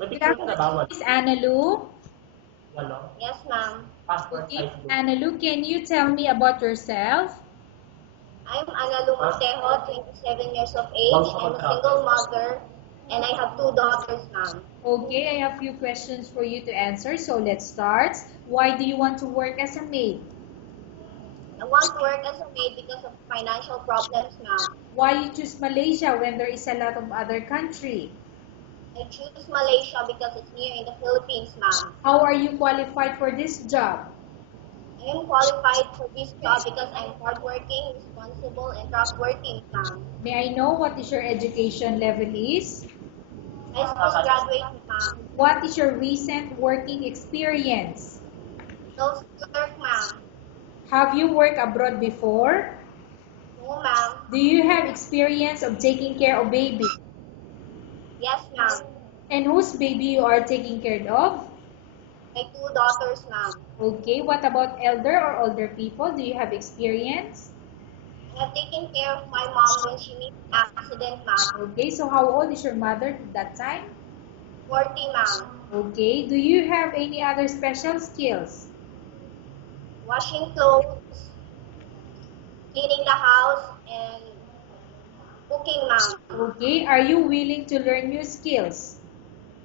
Good afternoon, Miss Analu. Yes, ma'am. Okay, Analu, can you tell me about yourself? I'm Analu Montejo, 27 years of age. I'm a single mother, and I have two daughters, ma'am. Okay, I have a few questions for you to answer, so let's start. Why do you want to work as a maid? I want to work as a maid because of financial problems, ma'am. Why you choose Malaysia when there is a lot of other country? I choose Malaysia because it's near in the Philippines, ma'am. How are you qualified for this job? I am qualified for this job because I'm hardworking, responsible, and trustworthy, ma'am. May I know what is your education level is? High school graduate, ma'am. What is your recent working experience? Close clerk, ma'am. Have you worked abroad before? No, ma'am. Do you have experience of taking care of baby? Yes, ma'am. And whose baby you are taking care of? My two daughters, ma'am. Okay, what about elder or older people? Do you have experience? I have taken care of my mom when she meets accident, ma'am. Okay, so how old is your mother at that time? 40, ma'am. Okay, do you have any other special skills? Washing clothes, cleaning the house, and cooking, ma'am. Okay, are you willing to learn new skills?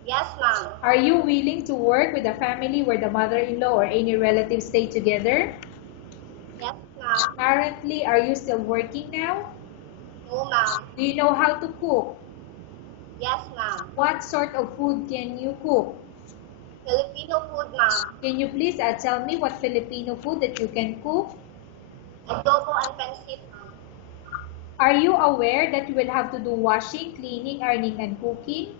Yes, ma'am. Are you willing to work with a family where the mother-in-law or any relatives stay together? Yes, ma'am. Currently, are you still working now? No, ma'am. Do you know how to cook? Yes, ma'am. What sort of food can you cook? Filipino food, ma'am. Can you please tell me what Filipino food that you can cook? Adobo and pancit, ma'am. Are you aware that you will have to do washing, cleaning, ironing, and cooking?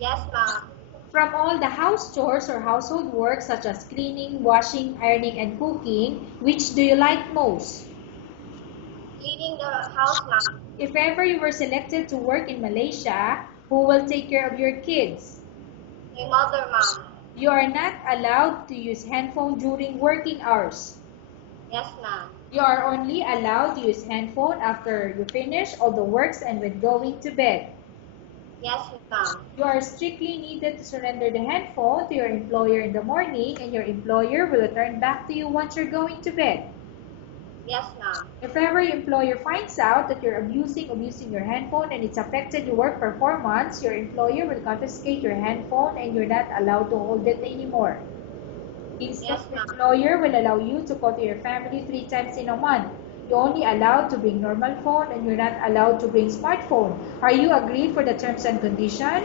Yes, ma'am. From all the house chores or household work such as cleaning, washing, ironing, and cooking, which do you like most? Cleaning the house, ma'am. If ever you were selected to work in Malaysia, who will take care of your kids? My mother, ma'am. You are not allowed to use handphone during working hours. Yes, ma'am. You are only allowed to use handphone after you finish all the works and when going to bed. Yes, ma'am. You are strictly needed to surrender the handphone to your employer in the morning, and your employer will return back to you once you're going to bed. Yes, ma'am. If ever your employer finds out that you're abusing your handphone and it's affected your work performance, your employer will confiscate your handphone and you're not allowed to hold it anymore. Instead, Yes, your ma'am. employer will allow you to call to your family 3 times in a month. You're only allowed to bring normal phone and you're not allowed to bring smartphone. Are you agreed for the terms and condition?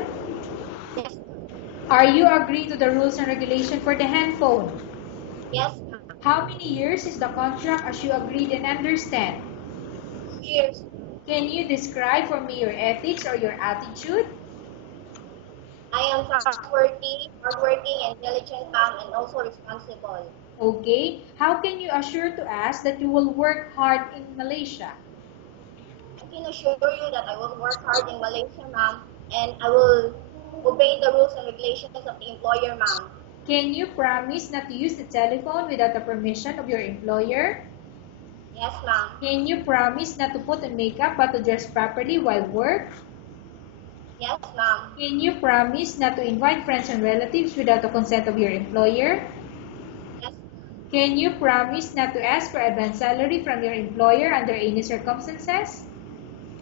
Yes, Are you agreed to the rules and regulation for the handphone? yes, ma'am. How many years is the contract as you agreed and understand? 2 years. Can you describe for me your ethics or your attitude? I am trustworthy, hardworking, and diligent, ma'am, and also responsible. Okay. How can you assure to us that you will work hard in Malaysia? I can assure you that I will work hard in Malaysia, ma'am, and I will obey the rules and regulations of the employer, ma'am. Can you promise not to use the telephone without the permission of your employer? Yes, ma'am. Can you promise not to put on makeup but to dress properly while work? Yes, ma'am. Can you promise not to invite friends and relatives without the consent of your employer? Yes, Can you promise not to ask for advance salary from your employer under any circumstances?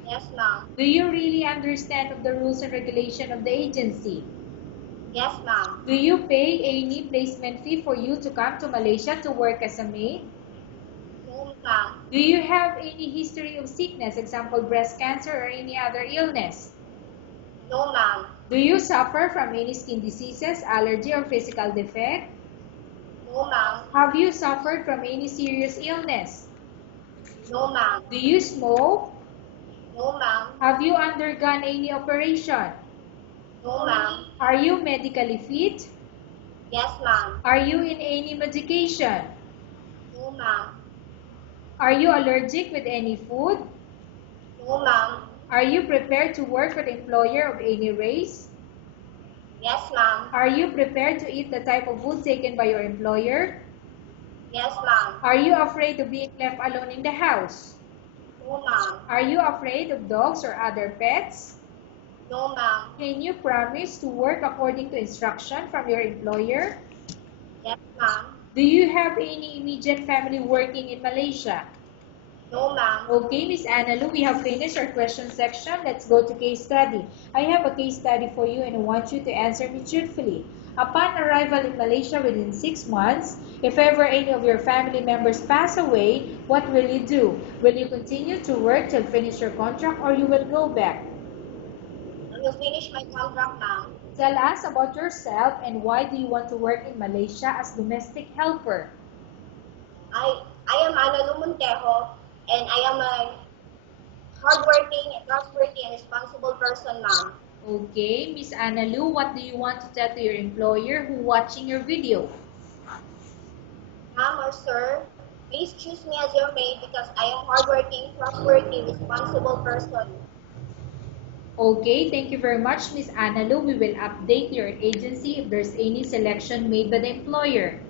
yes, ma'am. Do you really understand of the rules and regulation of the agency? Yes, ma'am. Do you pay any placement fee for you to come to Malaysia to work as a maid? No, ma'am. Do you have any history of sickness, example breast cancer or any other illness? No, ma'am. Do you suffer from any skin diseases, allergy, or physical defect? No, ma'am. Have you suffered from any serious illness? No, ma'am. Do you smoke? No, ma'am. Have you undergone any operation? No, ma'am. Are you medically fit? Yes, ma'am. Are you in any medication? No, ma'am. Are you allergic with any food? No, ma'am. Are you prepared to work for the employer of any race? Yes, ma'am. Are you prepared to eat the type of food taken by your employer? Yes, ma'am. Are you afraid of being left alone in the house? No, ma'am. Are you afraid of dogs or other pets? No, ma'am. Can you promise to work according to instruction from your employer? Yes, ma'am. Do you have any immediate family working in Malaysia? No, ma'am. Okay, Miss Analu, we have finished our question section. Let's go to case study. I have a case study for you and I want you to answer me truthfully. Upon arrival in Malaysia within 6 months, if ever any of your family members pass away, what will you do? Will you continue to work till finish your contract or you will go back? I will finish my contract, ma'am. Tell us about yourself and why do you want to work in Malaysia as domestic helper? I am Ana Lumontejo, and I am a hardworking and trustworthy and responsible person, ma'am. Okay, Miss Analu, what do you want to tell to your employer who watching your video? Ma'am or sir, please choose me as your maid because I am hardworking, trustworthy, responsible person. Okay, thank you very much, Miss Analu. We will update your agency if there's any selection made by the employer.